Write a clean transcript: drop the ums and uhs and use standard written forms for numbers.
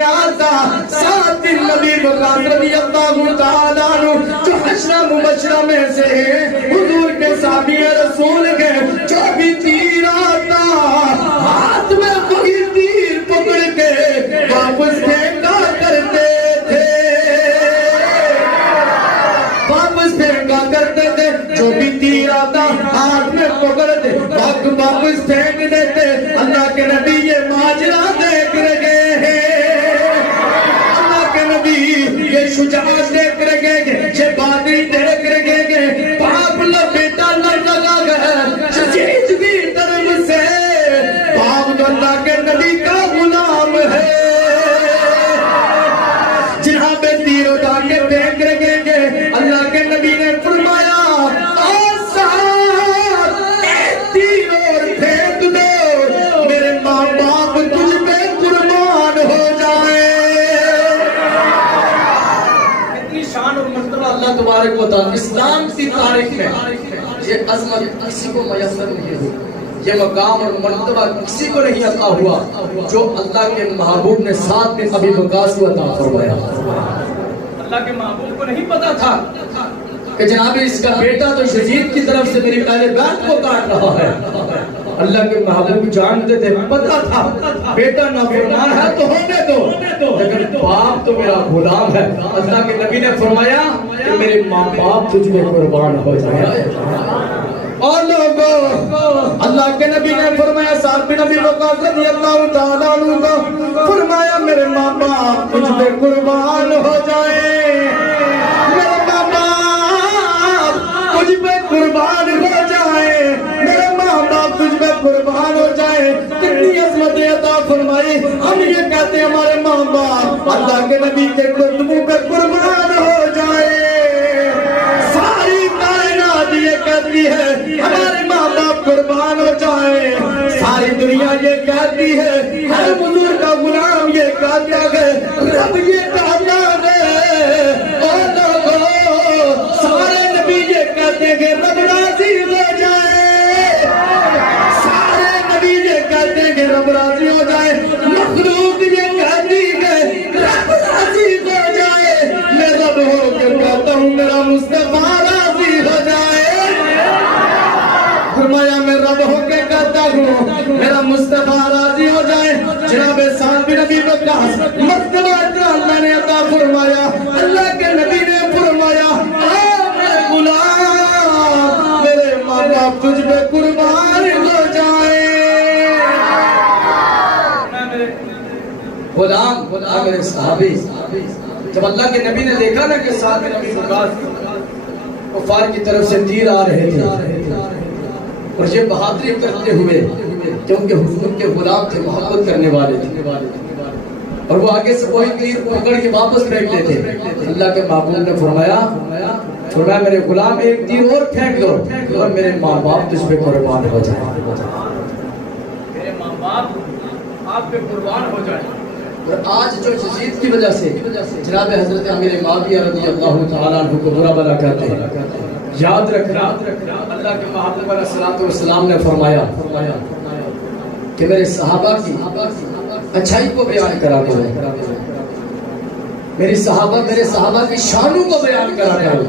سات نبی وقاص رضی اللہ تعالیٰ عنہ جو حشرہ مبشرہ میں سے ہیں، حضور کے صحابی رسول کے جو بھی تیر آتا ہاتھ میں کوئی تیر پکڑ کے واپس پھینکا کرتے تھے، واپس پھینکا کرتے تھے۔ جو بھی تیر آتا ہاتھ میں پکڑتے واپس پھینک دیتے۔ اللہ کے نبی یہ ماجرا دیکھ رہے ہیں، یہ شجاعت دیکھ رہے گے، یہ بہادری دیکھ رہے گے۔ باپ لپیٹا نہ لگا گیا شجیج کی طرف سے، باپ تو اللہ کے نبی کا غلام ہے۔ جہاں پہ تیر اٹھا کے پھینک رہے گے، اللہ کے نبی نے فرمایا ایک تیر اور پھینک دو، میرے ماں باپ تجھ پہ قربان ہو جائے۔ شان اور مرتبہ اللہ تبارک و تعالی اسلام کی تاریخ میں یہ عظمت کسی کو میسر نہیں ہوئی، یہ مقام اور مرتبہ کسی کو نہیں عطا ہوا جو اللہ کے محبوب نے ساتھ میں ابی وقاص کو عطا فرمایا۔ اللہ کے محبوب کو نہیں پتا تھا کہ جناب اس کا بیٹا تو یزید کی طرف سے میری اہل بیت کو کاٹ رہا ہے۔ اللہ کے محبوب جانتے تھے، پتا تھا بیٹا نافرمان ہے تو ہونے دو، لیکن باپ تو میرا غلام ہے۔ اللہ کے نبی نے فرمایا کہ میرے ماں باپ تجھ میں قربان ہو جائے۔ اور لوگوں، اللہ کے نبی نے فرمایا، سعد بن ابی وقاص رضی اللہ تعالیٰ عنہ کو فرمایا میرے ماں باپ تجھ میں قربان ہو جائے، میرے ماں باپ تجھ میں قربان ہو جائے، میرے ماں باپ تجھ میں قربان ہو جائے۔ کتنی عظمت عطا فرمائی۔ ہم یہ کہتے ہیں ہمارے ماں باپ اللہ کے نبی کے قدموں پہ قربان ہو جائے۔ ساری کائنات یہ کہتی ہے ہمارے ماں باپ قربان ہو جائے، ساری دنیا یہ کہتی ہے، ہر حضور کا غلام یہ کہتا ہے، رب یہ کہتا ہے۔ اور لوگوں، سارے نبی یہ کہتے ہیں کہ رب راضی ہو جائے، سارے نبی یہ کہتے ہیں کہ رب راضی ہو جائے، مخلوق یہ کہتی ہے رب راضی ہو جائے۔ میں رب ہو کے کہتا ہوں میرا مصطفیٰ راضی ہو جائے۔ فرمایا میں رب ہو کے کہتا ہوں میرا مصطفیٰ راضی ہو جائے۔ جناب سعد بن ابی وقاص مرتبہ اتنا اللہ نے عطا فرمایا، اللہ کے نبی نے فرمایا میرے غلام میرے ماں باپ تجھ پہ قربان ہو جائے۔ غلام میرے صحابی، جب اللہ کے نبی نے دیکھا نا کہ سعد بن ابی وقاص کفار کی طرف سے تیر آ رہے تھے اور یہ بہادری کرتے ہوئے کہ ان کے حضور کے غلام تھے، محبت کرنے والے تھے، اور وہ آگے سے وہی تیر پکڑ کے واپس پھینک دیتے، اللہ کے محبوب نے فرمایا میرے غلام ایک تیر اور پھینک دو اور میرے ماں باپ تجھ پہ قربان ہو جائے، میرے ماں باپ آپ پہ قربان ہو جائے۔ اور آج جو یزید کی وجہ سے جناب حضرت امیر معاویہ رضی اللہ تعالیٰ عنہ کو برا بھلا کہتے ہیں، یاد رکھنا اللہ کے محبوب علیہ الصلوۃ والسلام نے فرمایا کہ میرے صحابہ کی اچھائی کو بیان کرا کرو، میرے صحابہ کی شانوں کو بیان کرا کرو۔